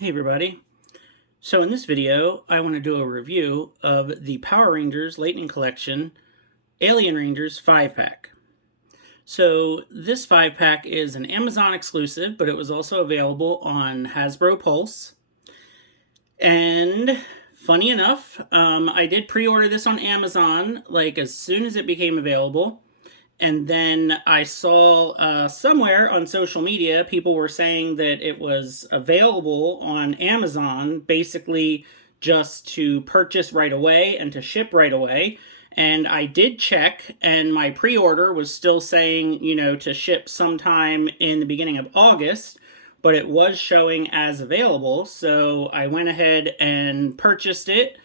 Hey everybody. So in this video, I want to do a review of the Power Rangers Lightning Collection Alien Rangers 5-pack. So this 5-pack is an Amazon exclusive, but it was also available on Hasbro Pulse. And funny enough, I did pre-order this on Amazon like as soon as it became available. And then I saw somewhere on social media, people were saying that it was available on Amazon, basically just to purchase right away and to ship right away. And I did check, and my pre order was still saying, to ship sometime in the beginning of August, but it was showing as available. So I went ahead and purchased it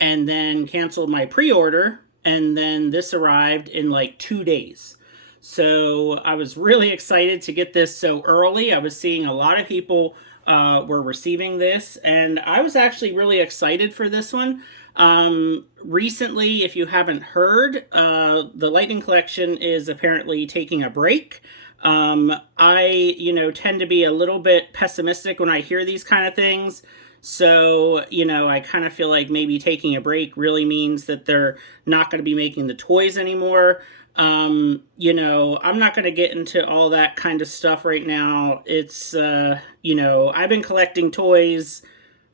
and then canceled my pre order, and then this arrived in like 2 days. So I was really excited to get this so early. I was seeing a lot of people were receiving this, and I was actually really excited for this one. Recently, if you haven't heard, the Lightning Collection is apparently taking a break. I tend to be a little bit pessimistic when I hear these kind of things. So, I kind of feel like maybe taking a break really means that they're not going to be making the toys anymore. I'm not going to get into all that kind of stuff right now. It's, I've been collecting toys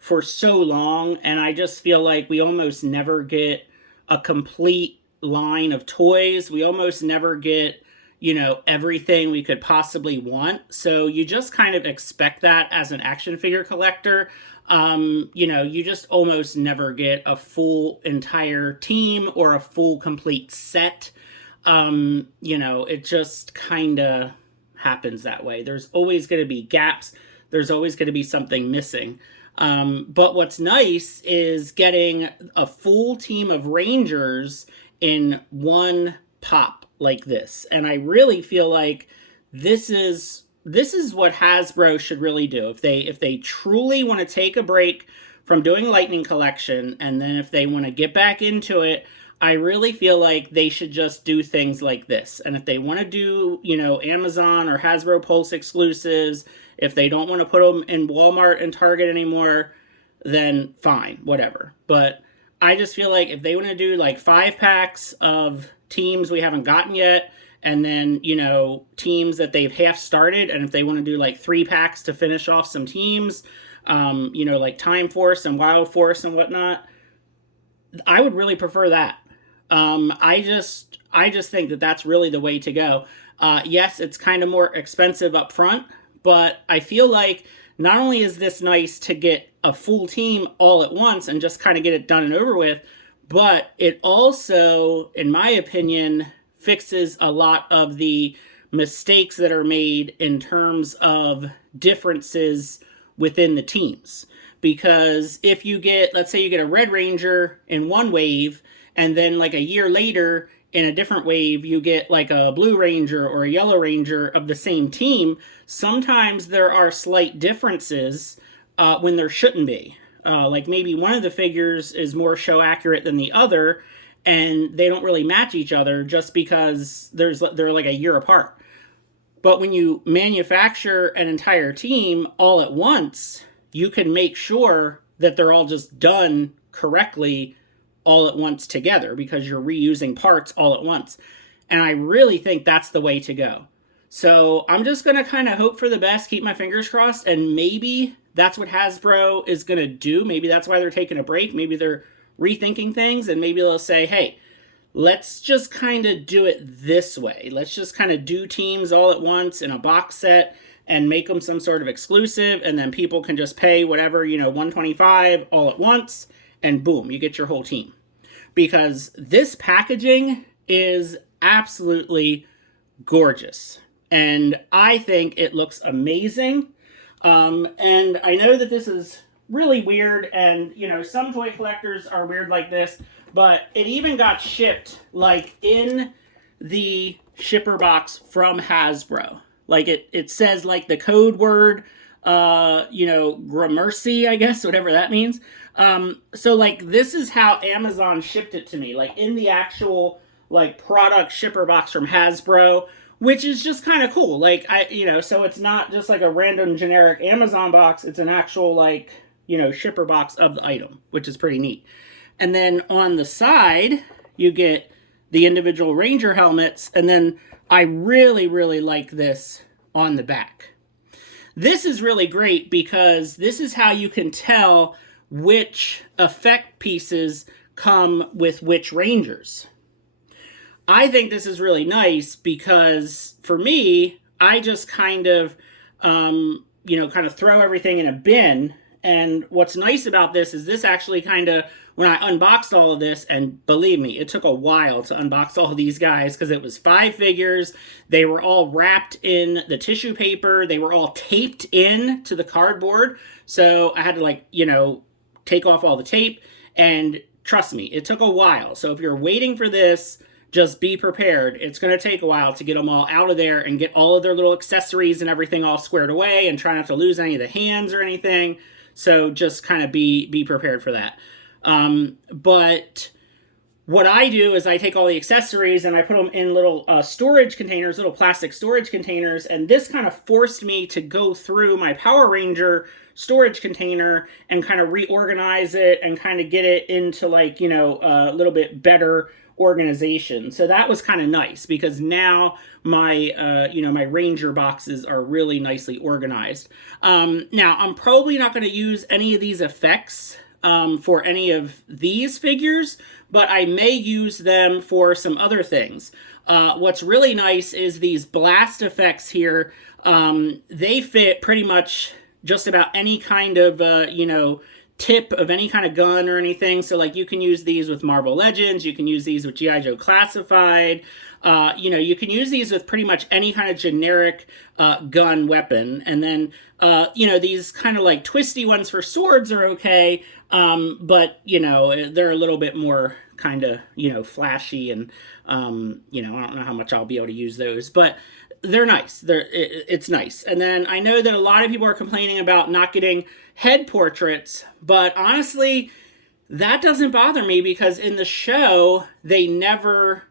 for so long, and I just feel like we almost never get a complete line of toys. We almost never get everything we could possibly want. So you just kind of expect that as an action figure collector. You just almost never get a full entire team or a full complete set. It just kind of happens that way. There's always going to be gaps. There's always going to be something missing. But what's nice is getting a full team of Rangers in one pop like this. And I really feel like this is what Hasbro should really do. If they truly want to take a break from doing Lightning Collection, and then if they want to get back into it, I really feel like they should just do things like this. And if they want to do, Amazon or Hasbro Pulse exclusives, if they don't want to put them in Walmart and Target anymore, then fine, whatever. But I just feel like if they want to do like 5-packs of teams we haven't gotten yet, and then, teams that they've half started, and if they want to do like 3-packs to finish off some teams, like Time Force and Wild Force and whatnot, I would really prefer that. I just think that that's really the way to go. Yes, it's kind of more expensive up front, but I feel like not only is this nice to get a full team all at once and just kind of get it done and over with, but it also, in my opinion, fixes a lot of the mistakes that are made in terms of differences within the teams. Because if you get, let's say you get a Red Ranger in one wave, and then like a year later in a different wave you get like a Blue Ranger or a Yellow Ranger of the same team, sometimes there are slight differences when there shouldn't be. Like maybe one of the figures is more show accurate than the other, and they don't really match each other just because they're like a year apart. But when you manufacture an entire team all at once, you can make sure that they're all just done correctly all at once together because you're reusing parts all at once. And I really think that's the way to go. So I'm just going to kind of hope for the best, keep my fingers crossed, and maybe that's what Hasbro is going to do. Maybe that's why they're taking a break. Maybe they're rethinking things, and maybe they'll say, hey, let's just kind of do it this way. Let's just kind of do teams all at once in a box set and make them some sort of exclusive, and then people can just pay whatever, $125 all at once, and boom, you get your whole team. Because this packaging is absolutely gorgeous, and I think it looks amazing. And I know that this is really weird, and some toy collectors are weird like this, but it even got shipped like in the shipper box from Hasbro. Like it says like the code word, Gramercy, I guess, whatever that means. So like this is how Amazon shipped it to me, like in the actual like product shipper box from Hasbro, which is just kind of cool. Like, so it's not just like a random generic Amazon box. It's an actual, like, shipper box of the item, which is pretty neat. And then on the side, you get the individual Ranger helmets. And then I really, really like this on the back. This is really great because this is how you can tell which effect pieces come with which Rangers. I think this is really nice because for me, I just kind of, throw everything in a bin. And what's nice about this is this actually kind of, when I unboxed all of this, and believe me, it took a while to unbox all of these guys because it was 5 figures. They were all wrapped in the tissue paper. They were all taped in to the cardboard. So I had to take off all the tape, and trust me, it took a while. So if you're waiting for this, just be prepared. It's going to take a while to get them all out of there and get all of their little accessories and everything all squared away, and try not to lose any of the hands or anything. So just kind of be prepared for that. But what I do is I take all the accessories and I put them in little storage containers, little plastic storage containers. And this kind of forced me to go through my Power Ranger storage container and kind of reorganize it and kind of get it into a little bit better organization. So that was kind of nice because now my my Ranger boxes are really nicely organized. Now I'm probably not going to use any of these effects for any of these figures, but I may use them for some other things. What's really nice is these blast effects here. They fit pretty much just about any kind of tip of any kind of gun or anything. So you can use these with Marvel Legends, you can use these with G.I. Joe Classified, you can use these with pretty much any kind of generic gun weapon. And then these kind of twisty ones for swords are okay, but they're a little bit more kind of flashy, and I don't know how much I'll be able to use those, but they're nice. It's nice. And then I know that a lot of people are complaining about not getting head portraits, but honestly, that doesn't bother me because in the show, they were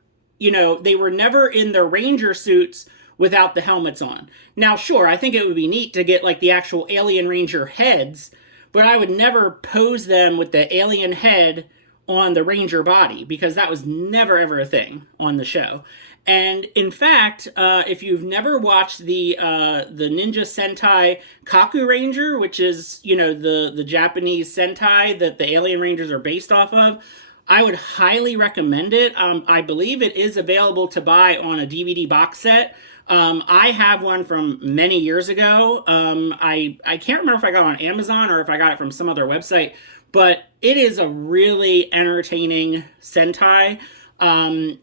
never in their Ranger suits without the helmets on. Now, sure, I think it would be neat to get the actual Alien Ranger heads, but I would never pose them with the alien head on the Ranger body because that was never ever a thing on the show. And in fact, if you've never watched the Ninja Sentai Kaku Ranger, which is the Japanese Sentai that the Alien Rangers are based off of, I would highly recommend it. I believe it is available to buy on a DVD box set. I have one from many years ago. I can't remember if I got it on Amazon or if I got it from some other website, but it is a really entertaining Sentai.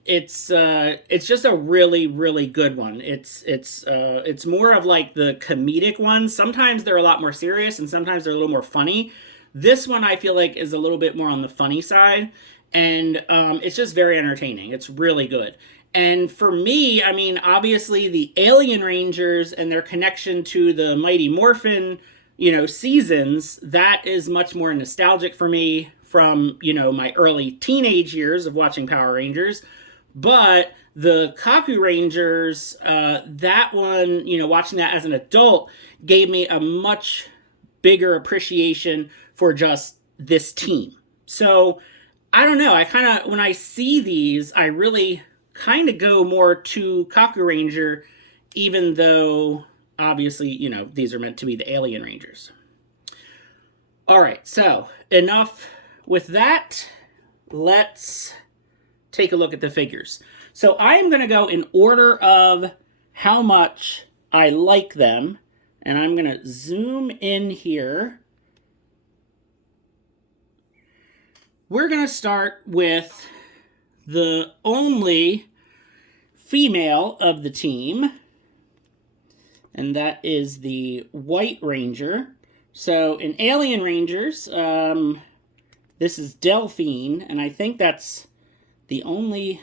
It's just a really, really good one. It's more of the comedic ones. Sometimes they're a lot more serious and sometimes they're a little more funny. This one I feel like is a little bit more on the funny side, and it's just very entertaining. It's really good. And for me, I mean, obviously the Alien Rangers and their connection to the Mighty Morphin, seasons, that is much more nostalgic for me from, my early teenage years of watching Power Rangers. But the Kaku Rangers, that one, watching that as an adult gave me a much bigger appreciation for just this team. So I don't know. When I see these, I really kind of go more to Kaku Ranger, even though obviously, these are meant to be the Alien Rangers. All right, so enough with that. Let's take a look at the figures. So I am going to go in order of how much I like them, and I'm going to zoom in here. We're going to start with the only female of the team, and that is the White Ranger. So in Alien Rangers, this is Delphine, and I think that's the only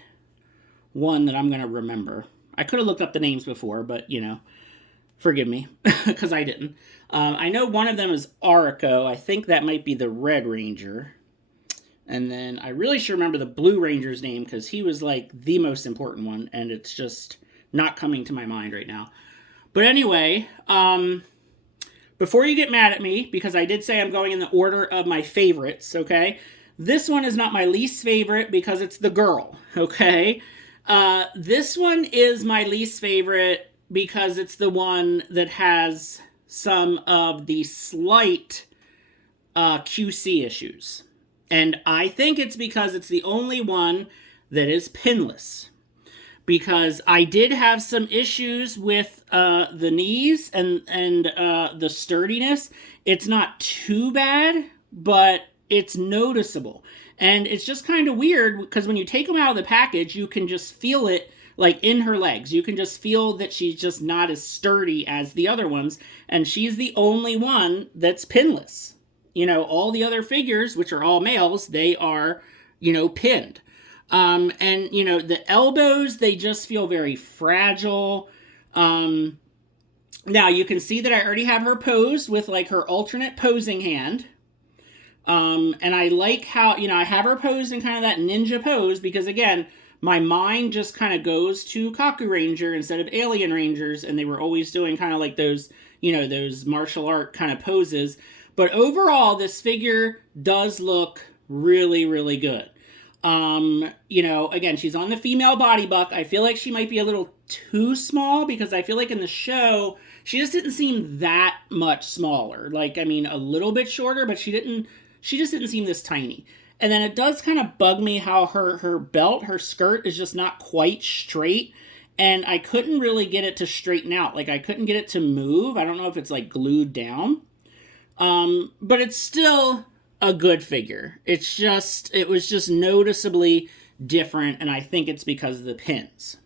one that I'm going to remember. I could have looked up the names before, but, forgive me, because I didn't. I know one of them is Aurico. I think that might be the Red Ranger. And then I really should remember the Blue Ranger's name, because he was, the most important one, and it's just not coming to my mind right now. But anyway, before you get mad at me, because I did say I'm going in the order of my favorites, okay? This one is not my least favorite because it's the girl, okay? This one is my least favorite because it's the one that has some of the slight QC issues. And I think it's because it's the only one that is pinless. Because I did have some issues with the knees and the sturdiness. It's not too bad, but it's noticeable. And it's just kind of weird because when you take them out of the package, you can just feel it like in her legs. You can just feel that she's just not as sturdy as the other ones. And she's the only one that's pinless. You know, all the other figures, which are all males, they are, you know, pinned. And, you know, the elbows, they just feel very fragile. Now, you can see that I already have her posed with, like, her alternate posing hand. And I like how, you know, I have her posed in kind of that ninja pose because, again, my mind just kind of goes to Kaku Ranger instead of Alien Rangers, and they were always doing kind of like those, you know, those martial art kind of poses. But overall, this figure does look really, really good. You know, again, she's on the female body buck. I feel like she might be a little too small because I feel like in the show, she just didn't seem that much smaller. Like, I mean, a little bit shorter, but she just didn't seem this tiny. And then it does kind of bug me how her belt, her skirt is just not quite straight. And I couldn't really get it to straighten out. Like, I couldn't get it to move. I don't know if it's like glued down. But it's still a good figure. It was just noticeably different, and I think it's because of the pins.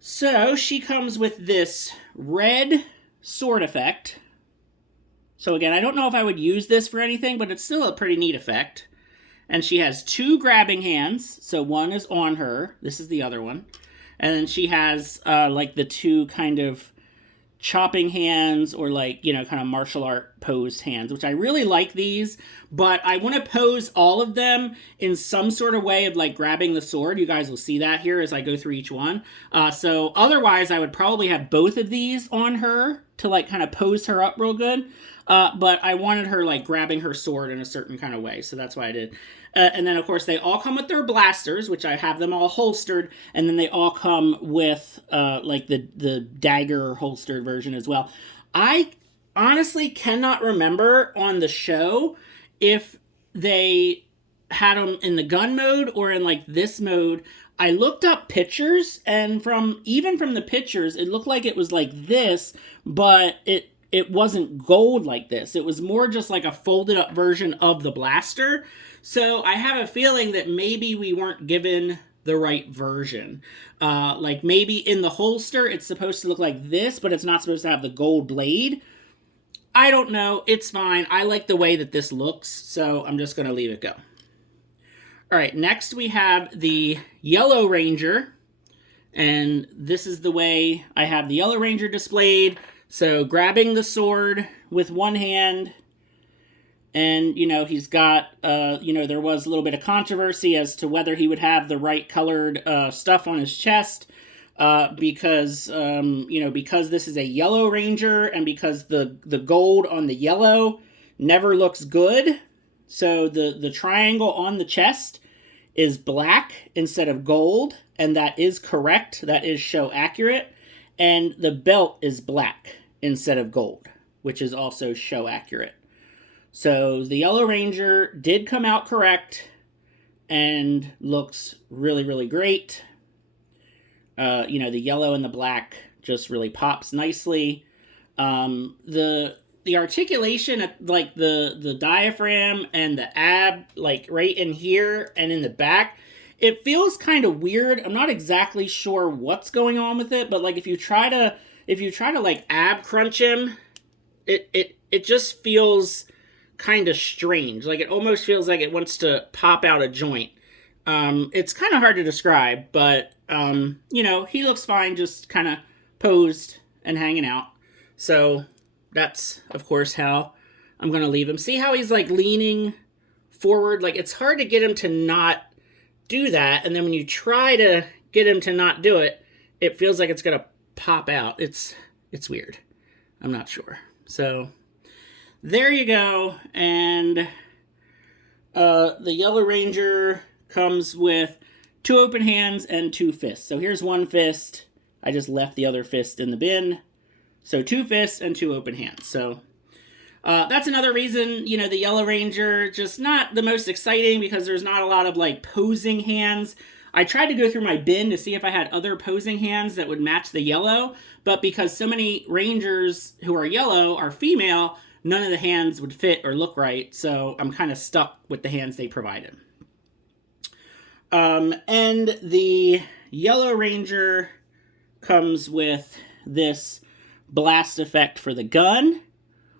So she comes with this red sword effect. So again, I don't know if I would use this for anything, but it's still a pretty neat effect. And she has 2 grabbing hands. So one is on her. This is the other one. And then she has like the 2 kind of chopping hands, or like, you know, kind of martial art posed hands, which I really like these, but I want to pose all of them in some sort of way of like grabbing the sword. You guys will see that here as I go through each one. So otherwise I would probably have both of these on her to like kind of pose her up real good. But I wanted her like grabbing her sword in a certain kind of way, so that's why I did. And then, of course, they all come with their blasters, which I have them all holstered, and then they all come with, like, the dagger holstered version as well. I honestly cannot remember on the show if they had them in the gun mode or in, like, this mode. I looked up pictures, and even from the pictures, it looked like it was like this, but it wasn't gold like this. It was more just like a folded up version of the blaster. So I have a feeling that maybe we weren't given the right version. Like maybe in the holster, it's supposed to look like this, but it's not supposed to have the gold blade. I don't know. It's fine. I like the way that this looks, so I'm just going to leave it go. All right, next we have the Yellow Ranger. And this is the way I have the Yellow Ranger displayed. So grabbing the sword with one hand, and, you know, he's got, you know, there was a little bit of controversy as to whether he would have the right colored stuff on his chest, because, you know, because this is a Yellow Ranger, and because the gold on the yellow never looks good. So the triangle on the chest is black instead of gold, and that is correct. That is show accurate. And the belt is black instead of gold, which is also show accurate. So the Yellow Ranger did come out correct and looks really, really great. You know, the yellow and the black just really pops nicely. The articulation, like the diaphragm and the ab, like right in here and in the back, it feels kind of weird. I'm not exactly sure what's going on with it, but like if you try to like ab crunch him, it just feels kind of strange. Like it almost feels like it wants to pop out a joint. It's kind of hard to describe, but you know, he looks fine, just kind of posed and hanging out. So that's, of course, how I'm going to leave him. See how he's like leaning forward? Like it's hard to get him to not do that, and then when you try to get him to not do it, it feels like it's gonna pop out. It's weird. I'm not sure. So there you go. And the Yellow Ranger comes with 2 open hands and 2 fists. So here's 1 fist. I just left the other fist in the bin. So 2 fists and 2 open hands. So that's another reason, you know, the Yellow Ranger, just not the most exciting because there's not a lot of like posing hands. I tried to go through my bin to see if I had other posing hands that would match the yellow, but because so many Rangers who are yellow are female, none of the hands would fit or look right, so I'm kind of stuck with the hands they provided. And the Yellow Ranger comes with this blast effect for the gun,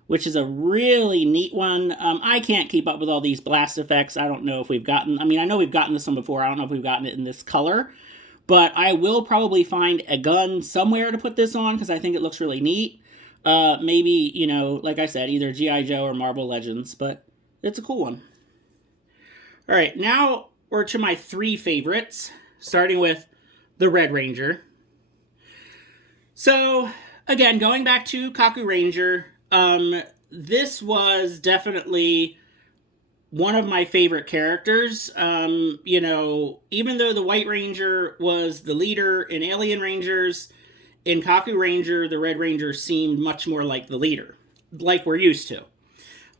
which is a really neat one. I can't keep up with all these blast effects. I don't know if we've gotten, I mean, I know we've gotten this one before. I don't know if we've gotten it in this color, but I will probably find a gun somewhere to put this on because I think it looks really neat. Maybe, you know, like I said, either G.I. Joe or Marvel Legends, but it's a cool one. All right, now we're to my 3 favorites, starting with the Red Ranger. So, again, going back to Kaku Ranger, this was definitely one of my favorite characters. You know, even though the White Ranger was the leader in Alien Rangers, in Kaku Ranger, the Red Ranger seemed much more like the leader, like we're used to.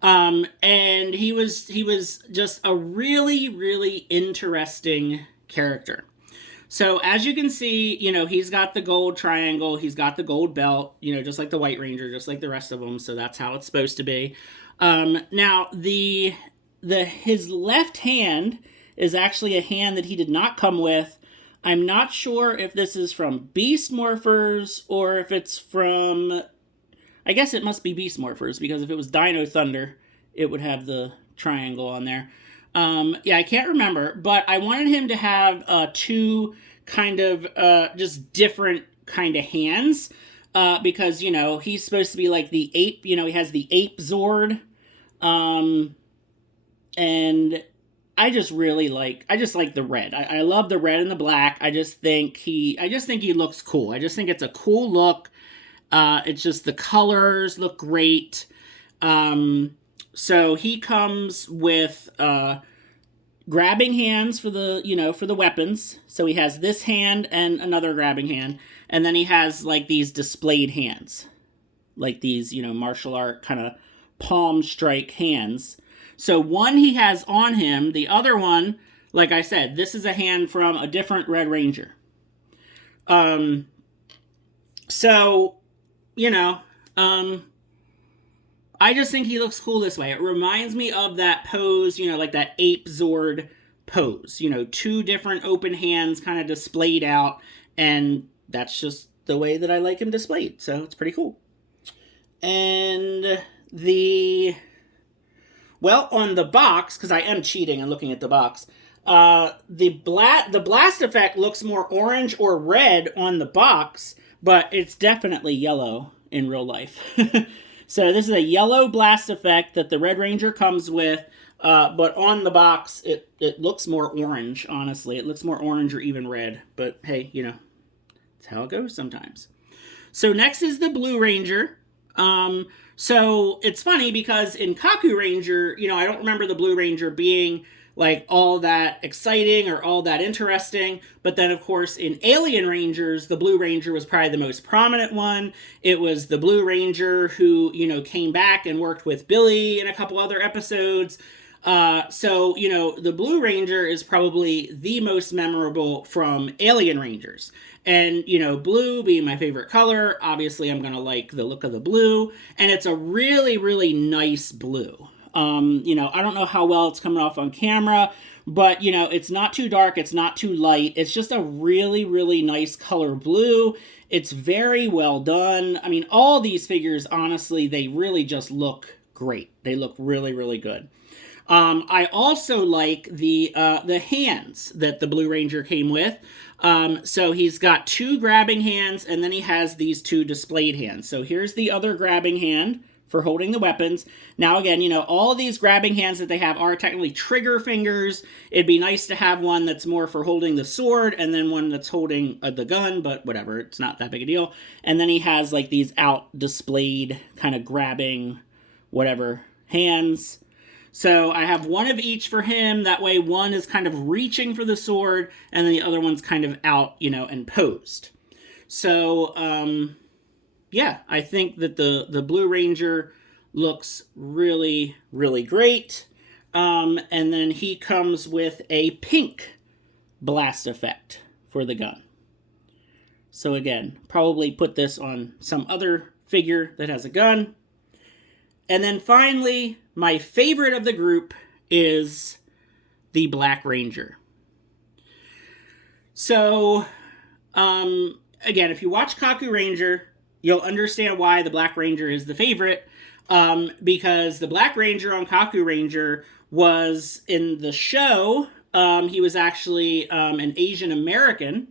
And he was just a really, really interesting character. So as you can see, you know, he's got the gold triangle, he's got the gold belt, you know, just like the White Ranger, just like the rest of them. So that's how it's supposed to be. Now his left hand is actually a hand that he did not come with. I'm not sure if this is from Beast Morphers or if it's from, I guess it must be Beast Morphers, because if it was Dino Thunder, it would have the triangle on there. Yeah, I can't remember, but I wanted him to have 2 kind of just different kind of hands because, you know, he's supposed to be like the ape, you know, he has the ape Zord. And I just like the red. I love the red and the black. I just think he looks cool. I just think it's a cool look. It's just the colors look great. So he comes with grabbing hands for the, you know, for the weapons. So he has this hand and another grabbing hand. And then he has like these displayed hands. Like these, you know, martial art kind of palm strike hands. So one he has on him, the other one, like I said, this is a hand from a different Red Ranger. So, you know, I just think he looks cool this way. It reminds me of that pose, you know, like that ape Zord pose. You know, 2 different open hands kind of displayed out, and that's just the way that I like him displayed. So it's pretty cool. And well, on the box, because I am cheating and looking at the box, the blast effect looks more orange or red on the box, but it's definitely yellow in real life. So this is a yellow blast effect that the Red Ranger comes with, but on the box, it looks more orange, honestly. It looks more orange or even red, but hey, you know, that's how it goes sometimes. So next is the Blue Ranger. So it's funny because in Kaku Ranger, you know, I don't remember the Blue Ranger being like all that exciting or all that interesting. But then, of course, in Alien Rangers, the Blue Ranger was probably the most prominent one. It was the Blue Ranger who, you know, came back and worked with Billy in a couple other episodes. So, you know, the Blue Ranger is probably the most memorable from Alien Rangers. And, you know, blue being my favorite color, obviously I'm going to like the look of the blue. And it's a really, really nice blue. You know, I don't know how well it's coming off on camera, but, you know, it's not too dark, it's not too light. It's just a really, really nice color blue. It's very well done. I mean, all these figures, honestly, they really just look great. They look really, really good. I also like the hands that the Blue Ranger came with. So he's got 2 grabbing hands, and then he has these 2 displayed hands. So here's the other grabbing hand for holding the weapons. Now, again, all of these grabbing hands that they have are technically trigger fingers. It'd be nice to have one that's more for holding the sword and then one that's holding the gun, but whatever, it's not that big a deal. And then he has like these out displayed kind of grabbing whatever hands. So I have one of each for him. That way one is kind of reaching for the sword and then the other one's kind of out, and posed. So, yeah, I think that the Blue Ranger looks really, really great. And then he comes with a pink blast effect for the gun. So again, probably put this on some other figure that has a gun. And then finally, my favorite of the group is the Black Ranger. So, again, if you watch Kaku Ranger, you'll understand why the Black Ranger is the favorite. Because the Black Ranger on Kaku Ranger was in the show. He was actually an Asian American.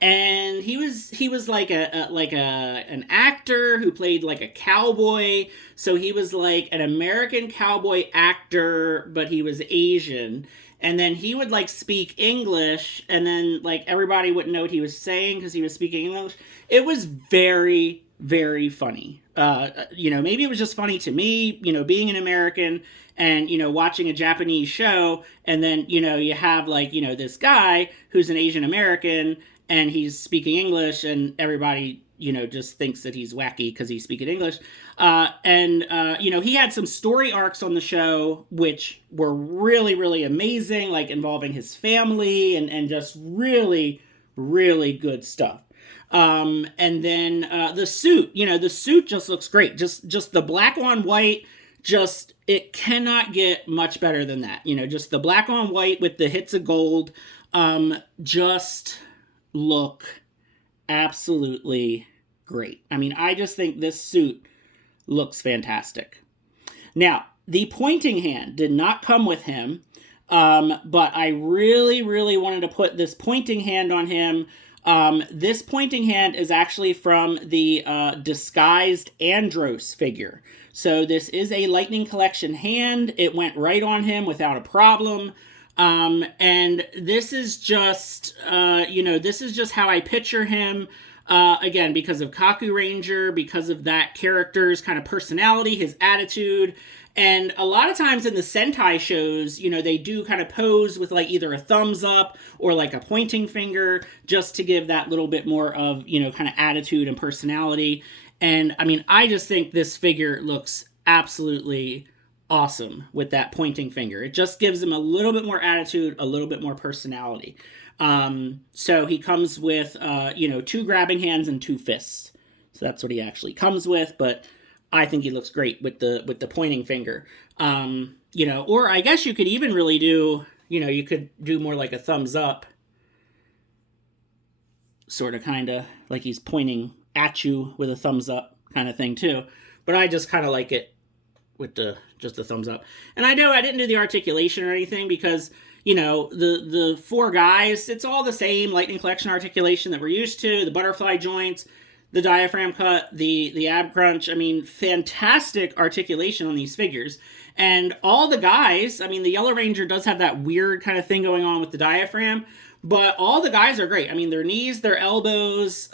And he was like an actor who played like a cowboy. So he was like an American cowboy actor, but he was Asian. And then he would like speak English, and then like everybody wouldn't know what he was saying because he was speaking English. It was very, very funny. Maybe it was just funny to me, being an American and, watching a Japanese show. And then, you have like, this guy who's an Asian American and he's speaking English, and everybody, just thinks that he's wacky because he's speaking English. He had some story arcs on the show, which were really, really amazing, like involving his family and just really, really good stuff. And then the suit, the suit just looks great. Just the black on white, it cannot get much better than that. Just the black on white with the hits of gold, just look absolutely great. I mean, I just think this suit looks fantastic. Now, the pointing hand did not come with him, but I really, really wanted to put this pointing hand on him. This pointing hand is actually from the disguised Andros figure. So this is a Lightning Collection hand. It went right on him without a problem. And this is just, this is just how I picture him. Again, because of Kaku Ranger, because of that character's kind of personality, his attitude. And a lot of times in the Sentai shows, they do kind of pose with like either a thumbs up or like a pointing finger just to give that little bit more of, kind of attitude and personality. And I mean, I just think this figure looks absolutely awesome with that pointing finger. It just gives him a little bit more attitude, a little bit more personality. So he comes with, 2 grabbing hands and 2 fists. So that's what he actually comes with, but I think he looks great with the pointing finger. Or I guess you could even really do, you could do more like a thumbs up, sort of kind of like he's pointing at you with a thumbs up kind of thing too. But I just kind of like it with just the thumbs up. And I know I didn't do the articulation or anything because, the 4 guys, it's all the same Lightning Collection articulation that we're used to, the butterfly joints, the diaphragm cut, the ab crunch. I mean, fantastic articulation on these figures. And all the guys, I mean, the Yellow Ranger does have that weird kind of thing going on with the diaphragm, but all the guys are great. I mean, their knees, their elbows,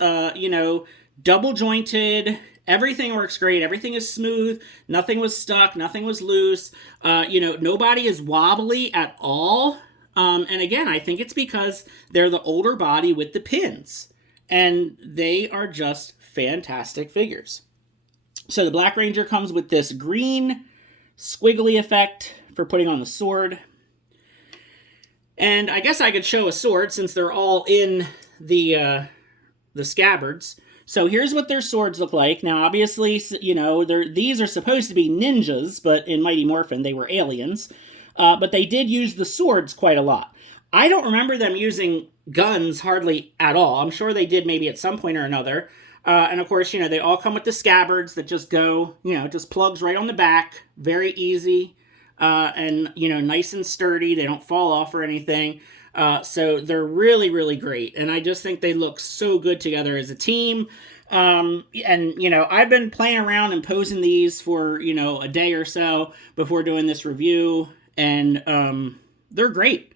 double jointed. Everything works great. Everything is smooth. Nothing was stuck. Nothing was loose. Nobody is wobbly at all. And again, I think it's because they're the older body with the pins. And they are just fantastic figures. So the Black Ranger comes with this green squiggly effect for putting on the sword. And I guess I could show a sword since they're all in the scabbards. So here's what their swords look like. Now, obviously, these are supposed to be ninjas, but in Mighty Morphin, they were aliens. But they did use the swords quite a lot. I don't remember them using guns hardly at all. I'm sure they did maybe at some point or another. And of course, they all come with the scabbards that just go, just plugs right on the back. Very easy. And, nice and sturdy. They don't fall off or anything. So they're really, really great. And I just think they look so good together as a team. And, I've been playing around and posing these for, a day or so before doing this review, and they're great.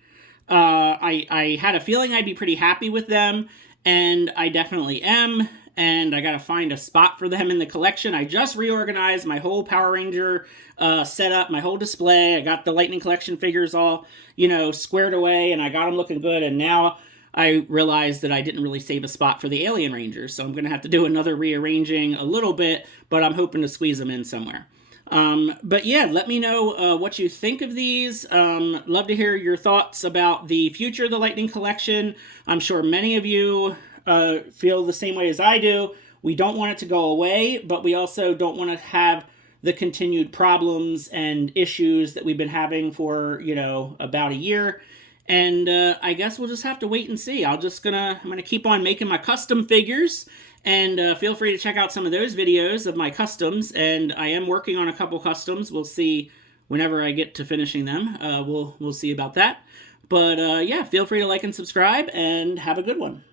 I had a feeling I'd be pretty happy with them, and I definitely am. And I gotta find a spot for them in the collection. I just reorganized my whole Power Ranger setup, my whole display. I got the Lightning Collection figures all, squared away, and I got them looking good. And now I realized that I didn't really save a spot for the Alien Rangers, so I'm gonna have to do another rearranging a little bit, but I'm hoping to squeeze them in somewhere. But yeah, let me know what you think of these. Love to hear your thoughts about the future of the Lightning Collection. I'm sure many of you feel the same way as I do. We don't want it to go away, but we also don't want to have the continued problems and issues that we've been having for, about a year. And I guess we'll just have to wait and see. I'm gonna keep on making my custom figures, and feel free to check out some of those videos of my customs. And I am working on a couple customs. We'll see whenever I get to finishing them. We'll see about that. But yeah, feel free to like and subscribe, and have a good one.